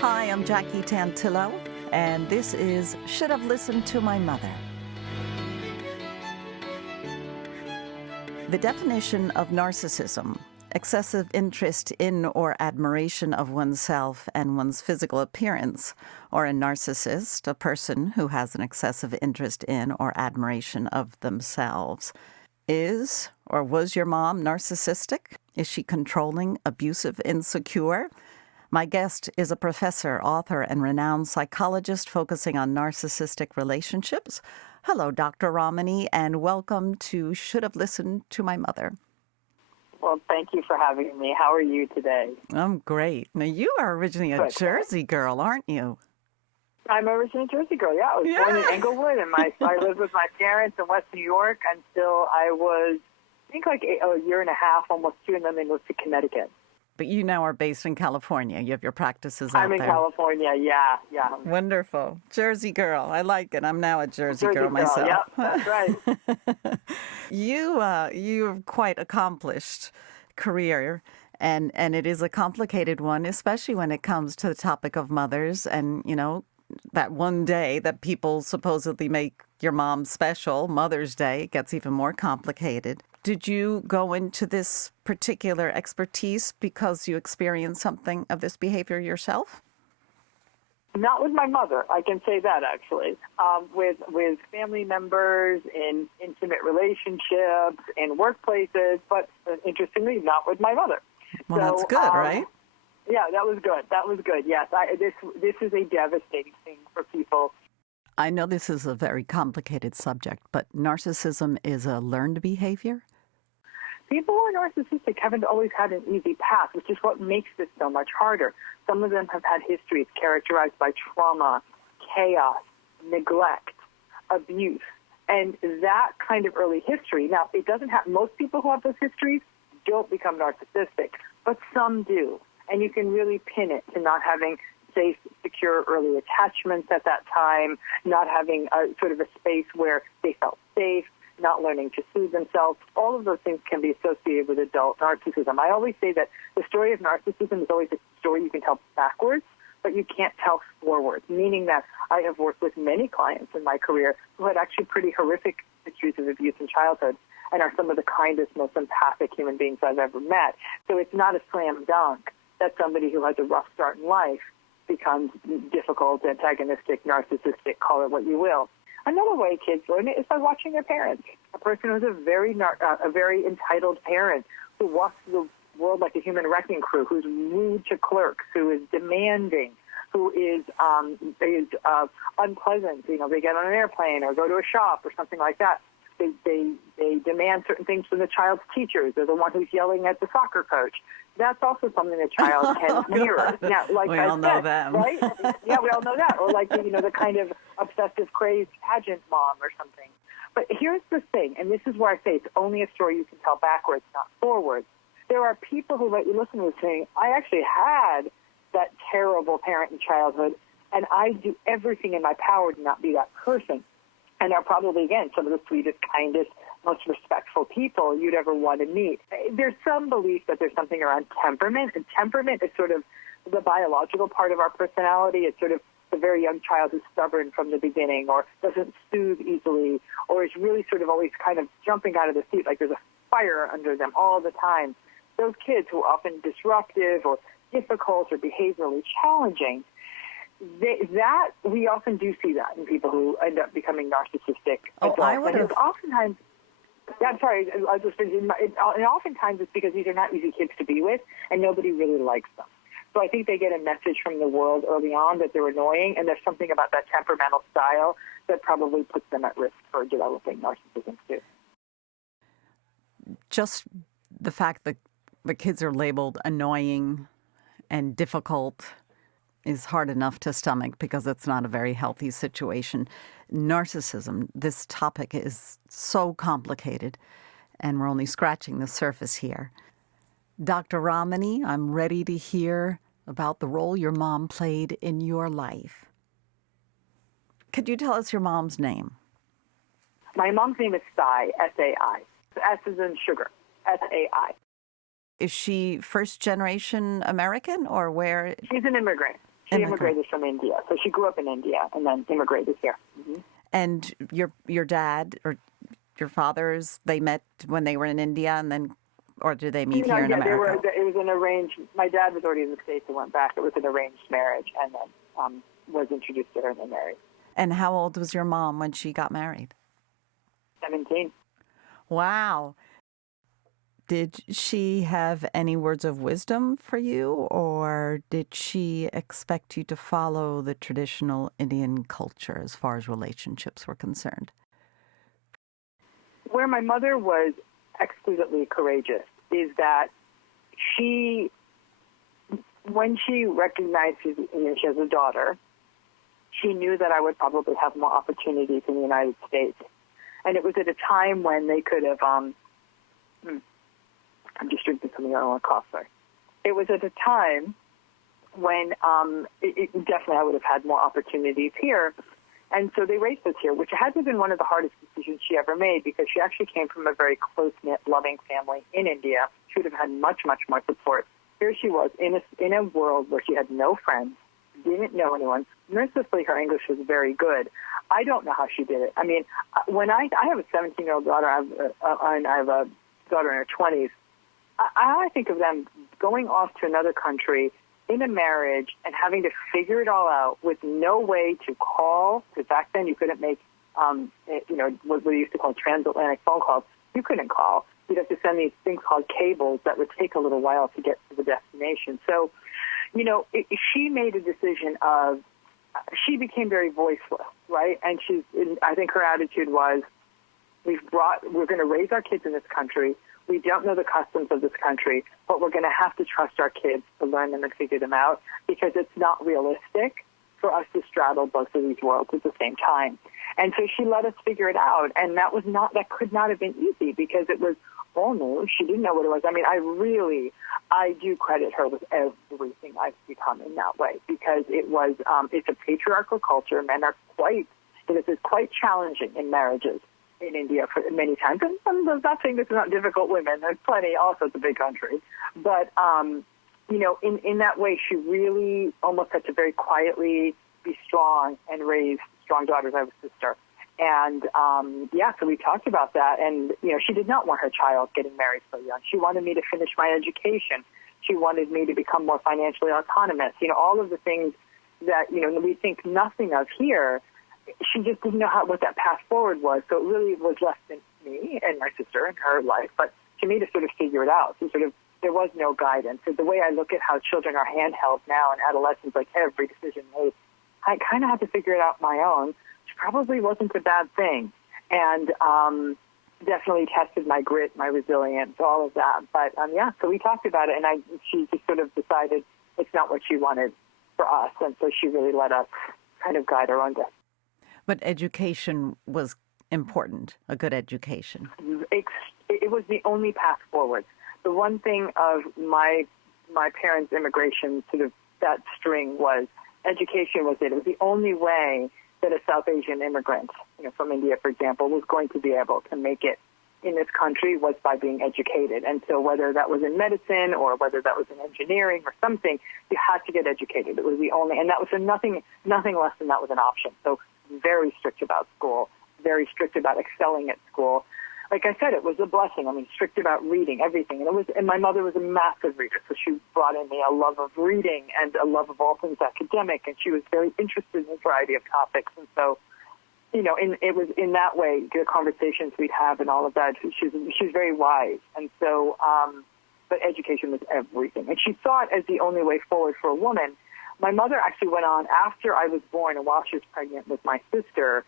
Hi, I'm Jackie Tantillo, and this is Should Have Listened to My Mother. The definition of narcissism, excessive interest in or admiration of oneself and one's physical appearance, or a narcissist, a person who has an excessive interest in or admiration of themselves. Is or was your mom narcissistic? Is she controlling, abusive, insecure? My guest is a professor, author, and renowned psychologist focusing on narcissistic relationships. Hello, Dr. Ramani, and welcome to Should Have Listened to My Mother. Well, thank you for having me. How are you today? I'm great. Now, you are originally a Jersey girl, aren't you? I'm originally a Jersey girl, yeah. I was born in Englewood, and I lived with my parents in West New York until I was, I think, like a year and a half, almost two, and then they moved to Connecticut. But you now are based in California. You have your practices out there. I'm in California, yeah. Wonderful. Jersey girl. I like it. I'm now a Jersey girl myself. Yep, that's right. You've quite accomplished career, and it is a complicated one, especially when it comes to the topic of mothers. And, you know, that one day that people supposedly make your mom special, Mother's Day, gets even more complicated. Did you go into this particular expertise because you experienced something of this behavior yourself? Not with my mother, I can say that actually. With family members, in intimate relationships, in workplaces, but interestingly, not with my mother. Well, so, that's good, right? Yeah, that was good. Yes, this is a devastating thing for people. I know this is a very complicated subject, but narcissism is a learned behavior? People who are narcissistic haven't always had an easy path, which is what makes this so much harder. Some of them have had histories characterized by trauma, chaos, neglect, abuse, and that kind of early history. Now, it doesn't have, most people who have those histories don't become narcissistic, but some do. And you can really pin it to not having safe, secure early attachments at that time, not having a sort of a space where they felt safe, not learning to soothe themselves. All of those things can be associated with adult narcissism. I always say that the story of narcissism is always a story you can tell backwards, but you can't tell forwards, meaning that I have worked with many clients in my career who had actually pretty horrific histories of abuse in childhood and are some of the kindest, most empathic human beings I've ever met. So it's not a slam dunk that somebody who has a rough start in life becomes difficult, antagonistic, narcissistic, call it what you will. Another way kids learn it is by watching their parents. A person who's a very entitled parent who walks the world like a human wrecking crew, who's rude to clerks, who is demanding, who is unpleasant. You know, they get on an airplane or go to a shop or something like that. They demand certain things from the child's teachers. They're the one who's yelling at the soccer coach. That's also something the child can mirror. Now, like we all know them, right? Yeah, we all know that. Or like the kind of obsessive, crazed pageant mom or something. But here's the thing, and this is where I say it's only a story you can tell backwards, not forwards. There are people who let you listen to this saying, I actually had that terrible parent in childhood, and I do everything in my power to not be that person. And are probably, again, some of the sweetest, kindest, most respectful people you'd ever want to meet. There's some belief that there's something around temperament, and temperament is sort of the biological part of our personality. It's sort of the very young child who's stubborn from the beginning or doesn't soothe easily or is really sort of always kind of jumping out of the seat like there's a fire under them all the time. Those kids who are often disruptive or difficult or behaviorally challenging, that we often do see that in people who end up becoming narcissistic adults. And it's oftentimes, I'm sorry, I was just thinking, and oftentimes it's because these are not easy kids to be with, and nobody really likes them. So I think they get a message from the world early on that they're annoying, and there's something about that temperamental style that probably puts them at risk for developing narcissism too. Just the fact that the kids are labeled annoying and difficult is hard enough to stomach because it's not a very healthy situation. Narcissism, this topic is so complicated, and we're only scratching the surface here. Dr. Ramani, I'm ready to hear about the role your mom played in your life. Could you tell us your mom's name? My mom's name is Sai, S-A-I. S is in sugar, S-A-I. Is she first-generation American or where? She's an immigrant. She immigrated from India. So she grew up in India and then immigrated here. Mm-hmm. And your dad or your fathers, they met when they were in India and then, or did they meet here in America? It was an arranged, my dad was already in the States and went back. It was an arranged marriage and then was introduced to her and they married. And how old was your mom when she got married? 17. Wow. Did she have any words of wisdom for you, or did she expect you to follow the traditional Indian culture as far as relationships were concerned? Where my mother was exquisitely courageous is that when she recognized she has a daughter, she knew that I would probably have more opportunities in the United States. And it was at a time when they could have, I'm just drinking something I don't want to cough, sorry. It was at a time when definitely I would have had more opportunities here. And so they raised us here, which hasn't been one of the hardest decisions she ever made because she actually came from a very close-knit, loving family in India. She would have had much, much more support. Here she was in a world where she had no friends, didn't know anyone. Mercifully, her English was very good. I don't know how she did it. I mean, when I have a 17-year-old daughter, I have a daughter in her 20s, I think of them going off to another country in a marriage and having to figure it all out with no way to call, because back then you couldn't make, what we used to call transatlantic phone calls. You couldn't call. You'd have to send these things called cables that would take a little while to get to the destination. So, she made a decision of, she became very voiceless, right? And I think her attitude was, we're going to raise our kids in this country. We don't know the customs of this country, but we're going to have to trust our kids to learn them and figure them out because it's not realistic for us to straddle both of these worlds at the same time. And so she let us figure it out, and that could not have been easy because it was all new. She didn't know what it was. I mean, I do credit her with everything I've become in that way because it's a patriarchal culture. Men are it is quite challenging in marriages in India for many times. And I'm not saying this is not difficult women. There's plenty. Also, it's a big country. But, in that way, she really almost had to very quietly be strong and raise strong daughters. I have a sister. And, so we talked about that. And, she did not want her child getting married so young. She wanted me to finish my education. She wanted me to become more financially autonomous. All of the things that, we think nothing of here. She just didn't know what that path forward was. So it really was left to me and my sister in her life, but to me to sort of figure it out. So there was no guidance. So the way I look at how children are handheld now in adolescence, like every decision made, I kind of had to figure it out my own, which probably wasn't a bad thing. And definitely tested my grit, my resilience, all of that. But, so we talked about it, and she just sort of decided it's not what she wanted for us. And so she really let us kind of guide our own destiny. But education was important, a good education. It was the only path forward. The one thing of my parents' immigration, sort of that string was education was it. It was the only way that a South Asian immigrant, from India, for example, was going to be able to make it in this country was by being educated. And so whether that was in medicine or whether that was in engineering or something, you had to get educated. It was the only, and that was nothing less than that was an option. So very strict about school, very strict about excelling at school. Like I said, it was a blessing. I mean, strict about reading, everything. And my mother was a massive reader, so she brought in me a love of reading and a love of all things academic, and she was very interested in a variety of topics. And so, it was in that way, the conversations we'd have and all of that, she was very wise. And so, but education was everything. And she saw it as the only way forward for a woman. My mother actually went on after I was born and while she was pregnant with my sister,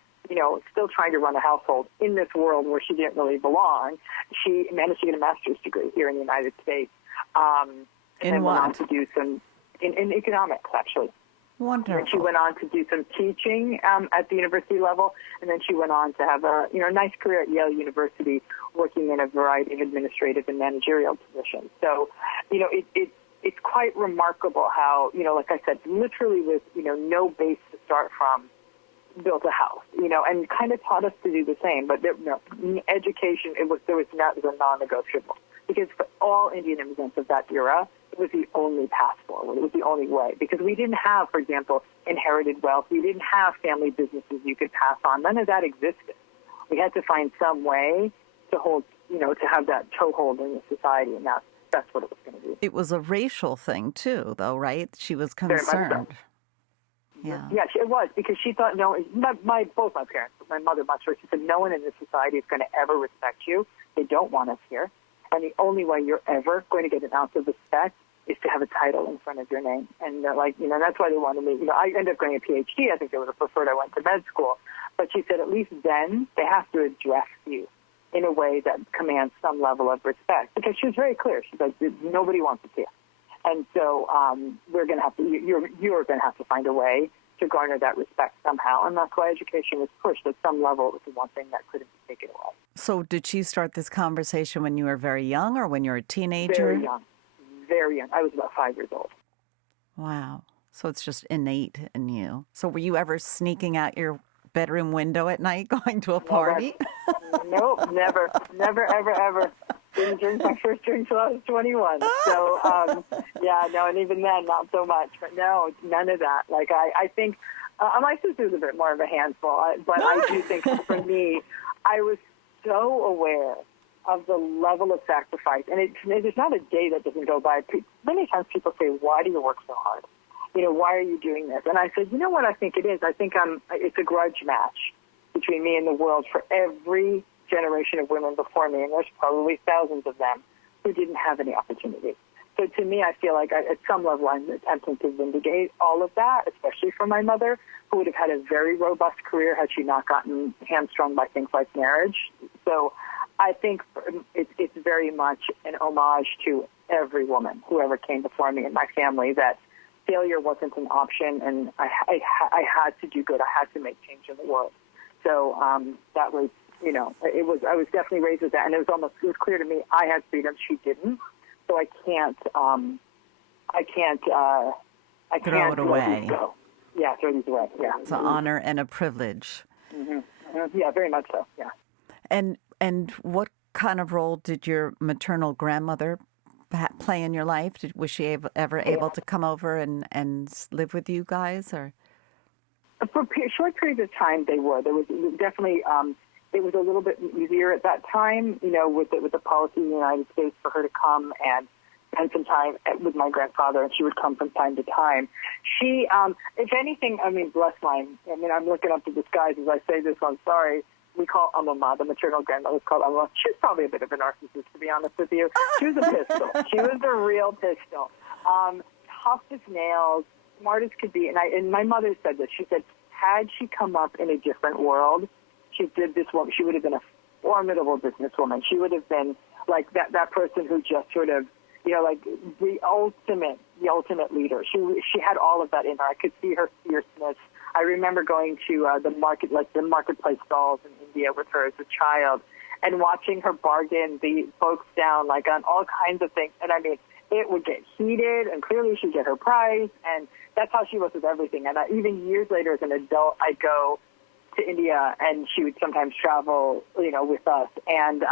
still trying to run a household in this world where she didn't really belong. She managed to get a master's degree here in the United States. And then went on to do some, in economics, actually. Wonderful. And she went on to do some teaching at the university level, and then she went on to have a nice career at Yale University, working in a variety of administrative and managerial positions. So, it's quite remarkable how, like I said, literally with, no base to start from, built a house, and kind of taught us to do the same. But education, it was a non-negotiable because for all Indian immigrants of that era, it was the only path forward. It was the only way, because we didn't have, for example, inherited wealth. We didn't have family businesses you could pass on. None of that existed. We had to find some way to hold, to have that toehold in the society, and that's what it was going to be. It was a racial thing too, though, right? She was concerned. Very much so. Yeah. Yeah, it was, because she thought both my parents, but my mother much more. She said, no one in this society is going to ever respect you. They don't want us here. And the only way you're ever going to get an ounce of respect is to have a title in front of your name. And they're like, that's why they wanted me. I ended up getting a PhD. I think they would have preferred I went to med school. But she said, at least then they have to address you in a way that commands some level of respect. Because she was very clear. She's like, nobody wants us here. And so we're going to have to, you're going to have to find a way to garner that respect somehow. And that's why education was pushed at some level. It was the one thing that couldn't be taken away. So did she start this conversation when you were very young or when you were a teenager? Very young. Very young. I was about 5 years old. Wow. So it's just innate in you. So were you ever sneaking out your bedroom window at night going to a party? Nope, never, ever. Didn't drink my first drink till I was 21. So, and even then, not so much. But no, none of that. Like, I think my sister's a bit more of a handful, but I do think for me, I was so aware of the level of sacrifice. And there's not a day that doesn't go by. Many times people say, why do you work so hard? Why are you doing this? And I said, you know what I think it is? I think it's a grudge match between me and the world for every generation of women before me, and there's probably thousands of them who didn't have any opportunity. So to me, I feel like at some level I'm attempting to vindicate all of that, especially for my mother, who would have had a very robust career had she not gotten hamstrung by things like marriage. So I think it's very much an homage to every woman who ever came before me in my family, that failure wasn't an option, and I had to do good. I had to make change in the world. So that was, I was definitely raised with that, and it was clear to me I had freedom, she didn't. So I can't throw it away. Yeah, throw these away. Yeah, it's an honor and a privilege. Mm-hmm. Yeah, very much so. Yeah. And what kind of role did your maternal grandmother play in your life? Was she ever able to come over and live with you guys, or? For short periods of time, they were. There was definitely. It was a little bit easier at that time, with the policy in the United States for her to come and spend some time with my grandfather, and she would come from time to time. She, if anything, bless mine. I'm looking up to the skies as I say this. I'm sorry. We call Mama, the maternal grandmother, was called Mama. She was probably a bit of a narcissist, to be honest with you. She was a pistol. She was a real pistol. Tough as nails, smart as could be. And my mother said this. She said, had she come up in a different world, she would have been a formidable businesswoman. She would have been like that person who just sort of, like the ultimate leader. She had all of that in her. I could see her fierceness. I remember going to the marketplace stalls in India with her as a child and watching her bargain the folks down like on all kinds of things. And it would get heated, and clearly she'd get her price, and that's how she was with everything. And even years later as an adult, I'd go to India, and she would sometimes travel, with us. And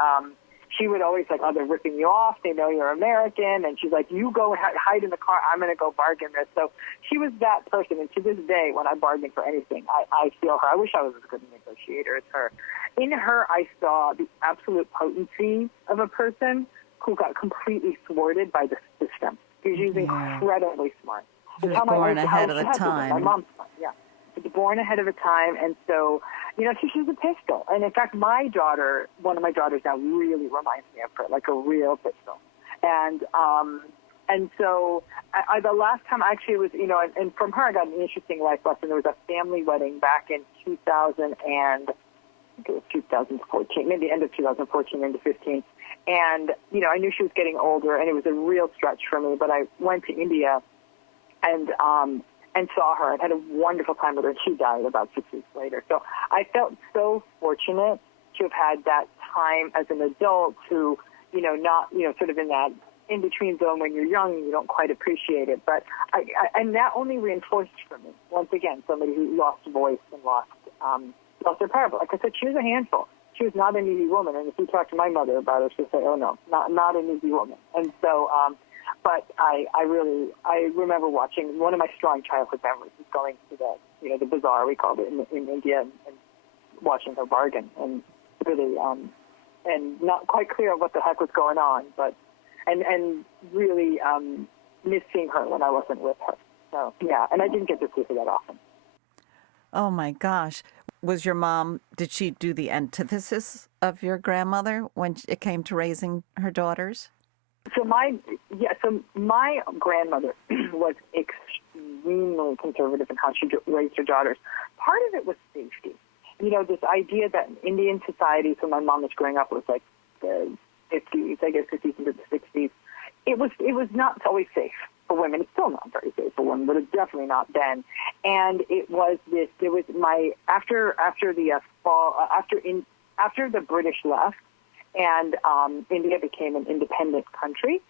she would always like, oh, they're ripping you off. They know you're American. And she's like, you go hide in the car. I'm going to go bargain this. So she was that person. And to this day, when I bargain for anything, I feel her. I wish I was as good a negotiator as her. In her, I saw the absolute potency of a person who got completely thwarted by the system. She was incredibly smart. She was born ahead of the time. My mom's smart, yeah. She was born ahead of a time, and so, she was a pistol. And in fact, one of my daughters now really reminds me of her, like a real pistol. And so the last time actually was, and from her I got an interesting life lesson. There was a family wedding back in 2014, maybe end of 2014 into 15. And, I knew she was getting older, and it was a real stretch for me, but I went to India and saw her and had a wonderful time with her. She died about 6 weeks later. So I felt so fortunate to have had that time as an adult to, not, sort of in that in-between zone when you're young and you don't quite appreciate it. But and that only reinforced for me, once again, somebody who lost voice and lost their power. But like I said, she was a handful. She was not an easy woman. And if you talk to my mother about her, she'll say, oh, no, not an easy woman. And so But I remember watching, one of my strong childhood memories is going to the bazaar, we called it in India, and watching her bargain, and really, and not quite clear what the heck was going on, but, and really missing her when I wasn't with her. So, yeah, and I didn't get to see her that often. Oh, my gosh. Was your mom, did she do the antithesis of your grandmother when it came to raising her daughters? So my grandmother was extremely conservative in how she raised her daughters. Part of it was safety. This idea that in Indian society, so my mom was growing up, it was like the 50s, I guess 50s into the 60s. It was not always safe for women. It's still not very safe for women, but it's definitely not then. And after the British left, and India became an independent country,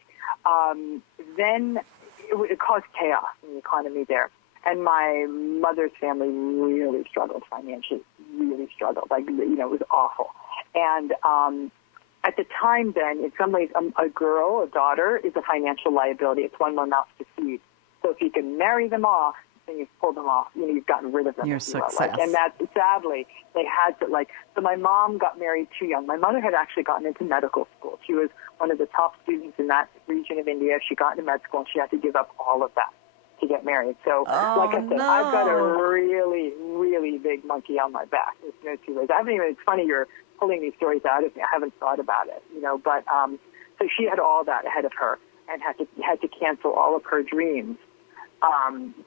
then it caused chaos in the economy there. And my mother's family really struggled financially, really struggled. Like, it was awful. And at the time then, in some ways, a daughter, is a financial liability. It's one more mouth to feed. So if you can marry them off, then you've pulled them off. You've gotten rid of them. Your success. And that, sadly, they had to, so my mom got married too young. My mother had actually gotten into medical school. She was one of the top students in that region of India. She got into med school, and she had to give up all of that to get married. So, like I said, no. I've got a really, really big monkey on my back. There's no two ways. It's funny you're pulling these stories out of me. I haven't thought about it, but so she had all that ahead of her and had to cancel all of her dreams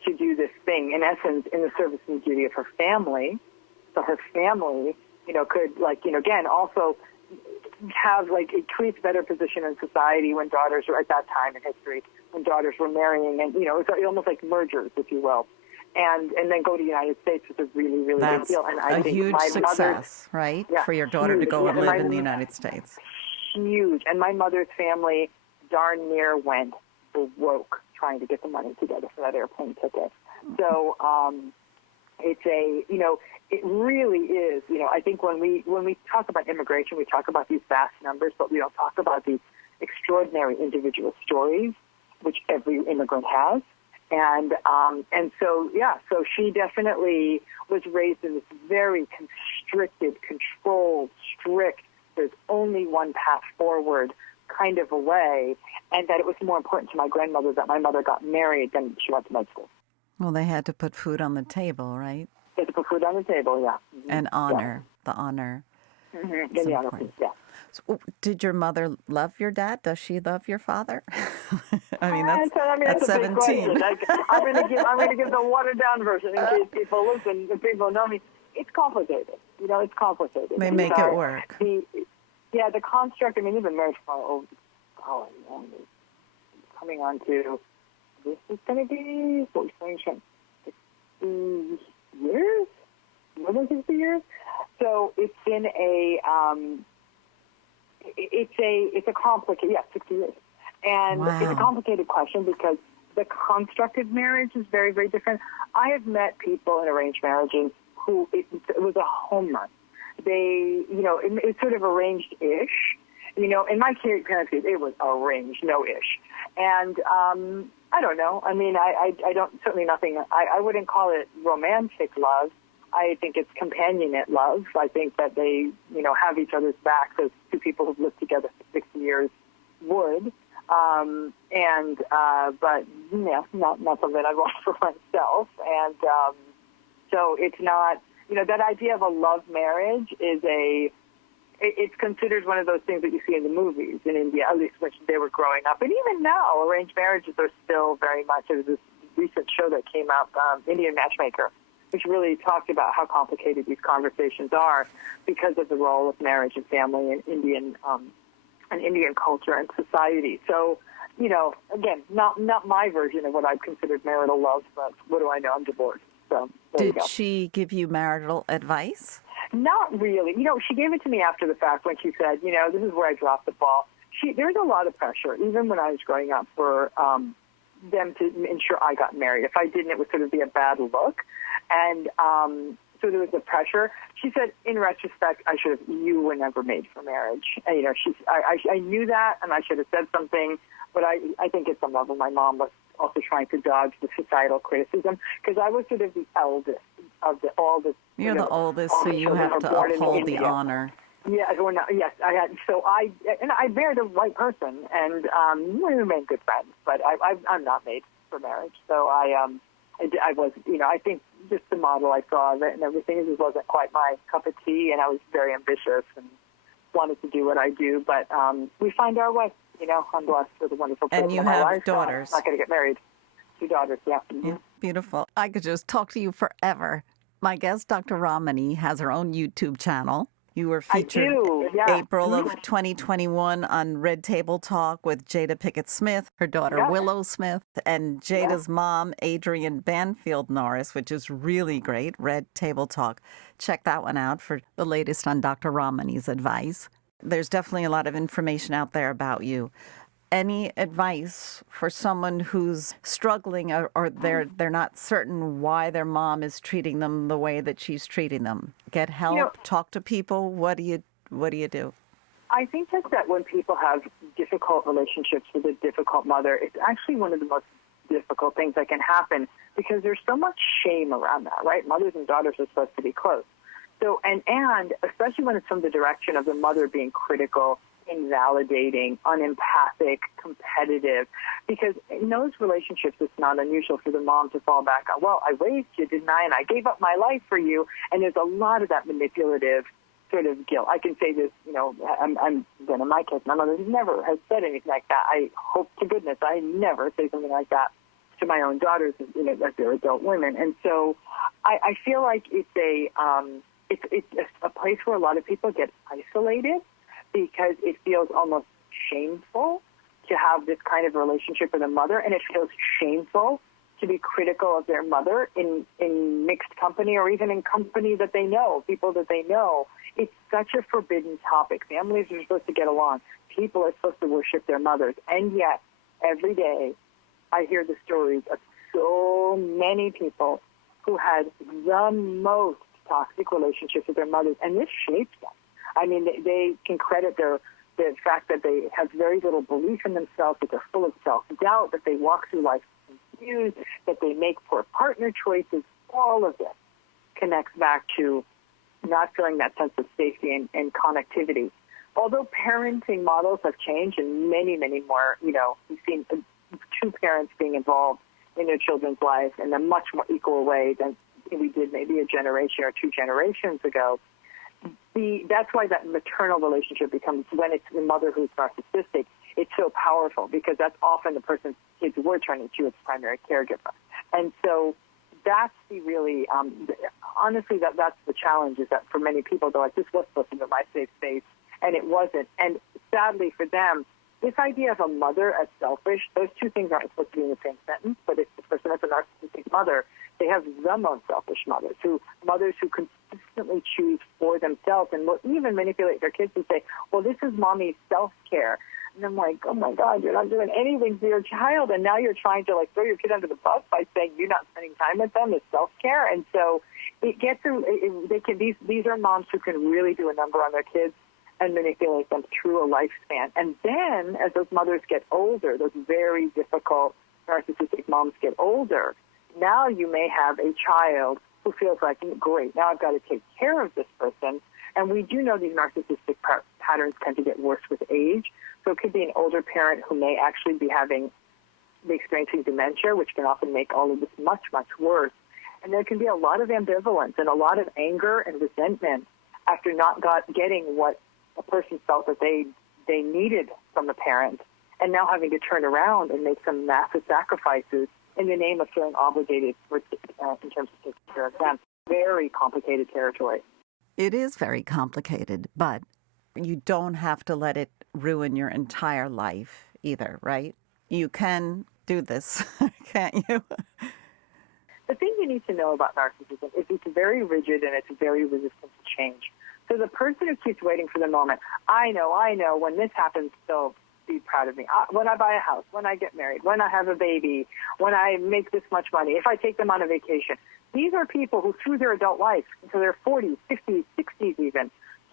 to do this thing, in essence, in the service and duty of her family. So her family, could, again, also have, it creates better position in society when daughters were, at that time in history, when daughters were marrying, and, it's almost like mergers, if you will. And then go to the United States was a really, really big deal. And I think huge success, right, for your daughter to go and live in the United States. Huge. And my mother's family darn near went broke trying to get the money together for that airplane ticket. So it really is, I think when we talk about immigration, we talk about these vast numbers, but we don't talk about these extraordinary individual stories, which every immigrant has. And so she definitely was raised in this very constricted, controlled, strict, there's only one path forward kind of a way, and that it was more important to my grandmother that my mother got married than she went to med school. Well, they had to put food on the table, right? They had to put food on the table, yeah. Mm-hmm. And honor, the honor. Mm-hmm. Yeah, the honor, yeah. So, did your mother love your dad? Does she love your father? That's a 17. Big question. I'm going to give the watered down version in case people listen and people know me. It's complicated. It's complicated. They make it work. The construct. They've been married for coming on to, this is going to be 60 years, more than 60 years. So it's been it's a complicated, 60 years. And wow. It's a complicated question because the construct of marriage is very, very different. I have met people in arranged marriages who it was a home run. They, it's sort of arranged-ish. In my parents' case, it was arranged, no-ish. And I don't know. I don't, certainly nothing, I wouldn't call it romantic love. I think it's companionate love. I think that they, have each other's backs as two people who've lived together for 60 years would. But not something I'd want for myself. And so it's not, that idea of a love marriage is it's considered one of those things that you see in the movies in India, at least when they were growing up. And even now, arranged marriages are still very much, there was this recent show that came out, Indian Matchmaker, which really talked about how complicated these conversations are because of the role of marriage and family in Indian culture and society. So, again, not my version of what I've considered marital love, but what do I know? I'm divorced. So did she give you marital advice? Not really. She gave it to me after the fact when she said, this is where I dropped the ball. There was a lot of pressure, even when I was growing up, for them to ensure I got married. If I didn't, it would sort of be a bad look. And so there was the pressure. She said, in retrospect, you were never made for marriage. And, I knew that, and I should have said something, But I think at some level my mom was also trying to dodge the societal criticism because I was sort of the eldest of all the. You're the oldest, so you have to uphold the honor. Yeah, yes, I had. So I married the right person, and we remained good friends. But I'm not made for marriage, so I was, I think just the model I saw of it and everything just wasn't quite my cup of tea, and I was very ambitious and wanted to do what I do. But we find our way. I'm blessed with a wonderful person in my life. And you have daughters. I'm not going to get married. 2 daughters, yeah. Mm-hmm. Yeah. Beautiful. I could just talk to you forever. My guest, Dr. Ramani, has her own YouTube channel. You were featured April of 2021 on Red Table Talk with Jada Pickett Smith, her daughter Willow Smith, and Jada's mom, Adrienne Banfield Norris, which is really great, Red Table Talk. Check that one out for the latest on Dr. Ramani's advice. There's definitely a lot of information out there about you. Any advice for someone who's struggling or they're not certain why their mom is treating them the way that she's treating them? Get help, talk to people. What do you do? I think that when people have difficult relationships with a difficult mother, it's actually one of the most difficult things that can happen because there's so much shame around that, right? Mothers and daughters are supposed to be close. So, and especially when it's from the direction of the mother being critical, invalidating, unempathic, competitive, because in those relationships, it's not unusual for the mom to fall back on, well, I raised you, didn't I? And I gave up my life for you. And there's a lot of that manipulative sort of guilt. I can say this, then in my case, my mother never has said anything like that. I hope to goodness I never say something like that to my own daughters, as they're adult women. And so I feel like it's a place where a lot of people get isolated because it feels almost shameful to have this kind of relationship with a mother, and it feels shameful to be critical of their mother in mixed company or even in company that they know, people that they know. It's such a forbidden topic. Families are supposed to get along. People are supposed to worship their mothers. And yet, every day, I hear the stories of so many people who had the most toxic relationships with their mothers, and this shapes them. I mean, they can credit the fact that they have very little belief in themselves, that they're full of self-doubt, that they walk through life confused, that they make poor partner choices. All of this connects back to not feeling that sense of safety and connectivity. Although parenting models have changed and many, many more, we've seen 2 parents being involved in their children's lives in a much more equal way than we did maybe a generation or 2 generations ago. That's why that maternal relationship becomes, when it's the mother who's narcissistic, it's so powerful because that's often the person's kids were turning to its primary caregiver. And so that's the really, honestly, that's the challenge, is that for many people, they're like, this was supposed to be my safe space, and it wasn't. And sadly for them, this idea of a mother as selfish, those 2 things aren't supposed to be in the same sentence, but if the person has a narcissistic mother, they have the most selfish mothers who consistently choose for themselves and will even manipulate their kids and say, well, this is mommy's self-care. And I'm like, oh, my God, you're not doing anything for your child, and now you're trying to, throw your kid under the bus by saying you're not spending time with them is self-care. And so it gets these are moms who can really do a number on their kids and manipulate them through a lifespan. And then as those mothers get older, those very difficult narcissistic moms get older, now you may have a child who feels like, great, now I've got to take care of this person. And we do know these narcissistic patterns tend to get worse with age. So it could be an older parent who may actually be experiencing dementia, which can often make all of this much, much worse. And there can be a lot of ambivalence and a lot of anger and resentment after not getting what a person felt that they needed from a parent, and now having to turn around and make some massive sacrifices in the name of feeling obligated in terms of taking care of them. Very complicated territory. It is very complicated, but you don't have to let it ruin your entire life either, right? You can do this, can't you? The thing you need to know about narcissism is it's very rigid and it's very resistant to change. So the person who keeps waiting for the moment, I know, when this happens, they'll be proud of me. When I buy a house, when I get married, when I have a baby, when I make this much money, if I take them on a vacation. These are people who, through their adult life, until their 40s, 50s, 60s even,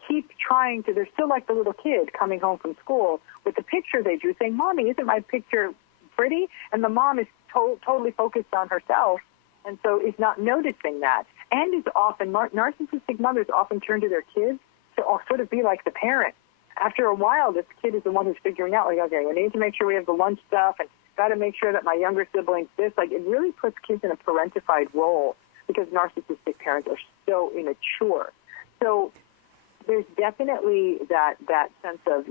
keep trying to, they're still like the little kid coming home from school with the picture they drew saying, Mommy, isn't my picture pretty? And the mom is totally focused on herself, and so is not noticing that. And is often, narcissistic mothers often turn to their kids to sort of be like the parent. After a while, this kid is the one who's figuring out, like, okay, we need to make sure we have the lunch stuff, and got to make sure that my younger siblings this. Like, it really puts kids in a parentified role because narcissistic parents are so immature. So there's definitely that sense of,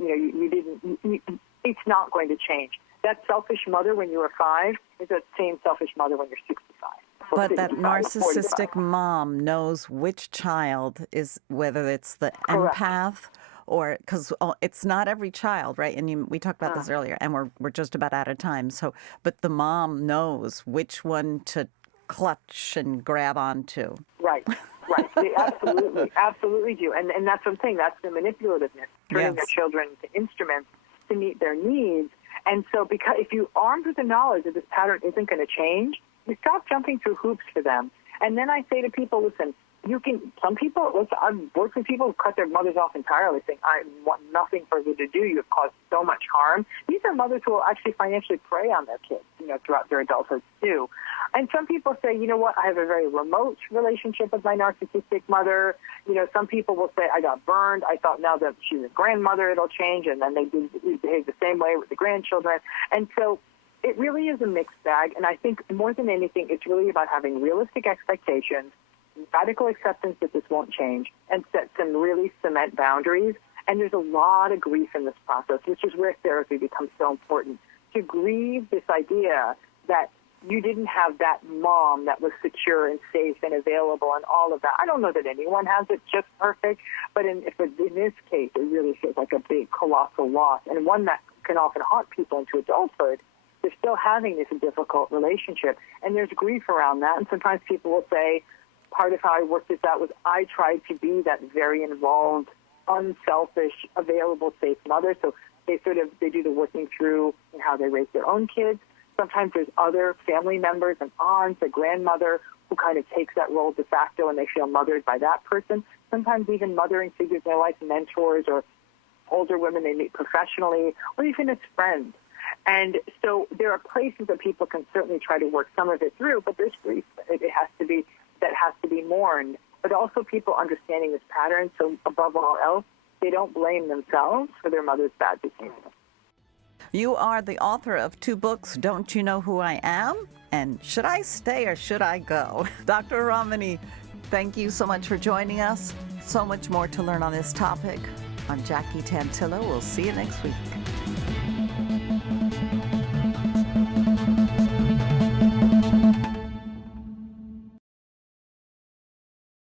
it's not going to change. That selfish mother when you were 5 is that same selfish mother when you're 65. But that narcissistic mom knows which child is, whether it's the Correct. empath or, because it's not every child, right? And we talked about this earlier, and we're just about out of time. So, but the mom knows which one to clutch and grab onto. Right. They absolutely do. And that's what I'm saying. That's the manipulativeness, turning their children into instruments to meet their needs. And so because if you armed with the knowledge that this pattern isn't going to change, you stop jumping through hoops for them. And then I say to people, listen, I've worked with people who cut their mothers off entirely, saying, I want nothing for you to do. You have caused so much harm. These are mothers who will actually financially prey on their kids, throughout their adulthood too. And some people say, you know what, I have a very remote relationship with my narcissistic mother. Some people will say, I got burned. I thought now that she's a grandmother, it'll change. And then they behave the same way with the grandchildren. And so it really is a mixed bag. And I think more than anything, it's really about having realistic expectations, radical acceptance that this won't change, and set some really cement boundaries. And there's a lot of grief in this process, which is where therapy becomes so important, to grieve this idea that you didn't have that mom that was secure and safe and available and all of that. I don't know that anyone has it just perfect, but in this case, it really feels like a big, colossal loss, and one that can often haunt people into adulthood. They're still having this difficult relationship, and there's grief around that. And sometimes people will say, part of how I worked this out was I tried to be that very involved, unselfish, available, safe mother. So they do the working through in how they raise their own kids. Sometimes there's other family members, an aunt, a grandmother, who kind of takes that role de facto, and they feel mothered by that person. Sometimes even mothering figures in their life, mentors or older women they meet professionally, or even as friends. And so there are places that people can certainly try to work some of it through, but there's grief that has to be mourned. But also people understanding this pattern, so above all else, they don't blame themselves for their mother's bad behavior. You are the author of 2 books, Don't You Know Who I Am? And Should I Stay or Should I Go? Dr. Ramani, thank you so much for joining us. So much more to learn on this topic. I'm Jackie Tantillo. We'll see you next week.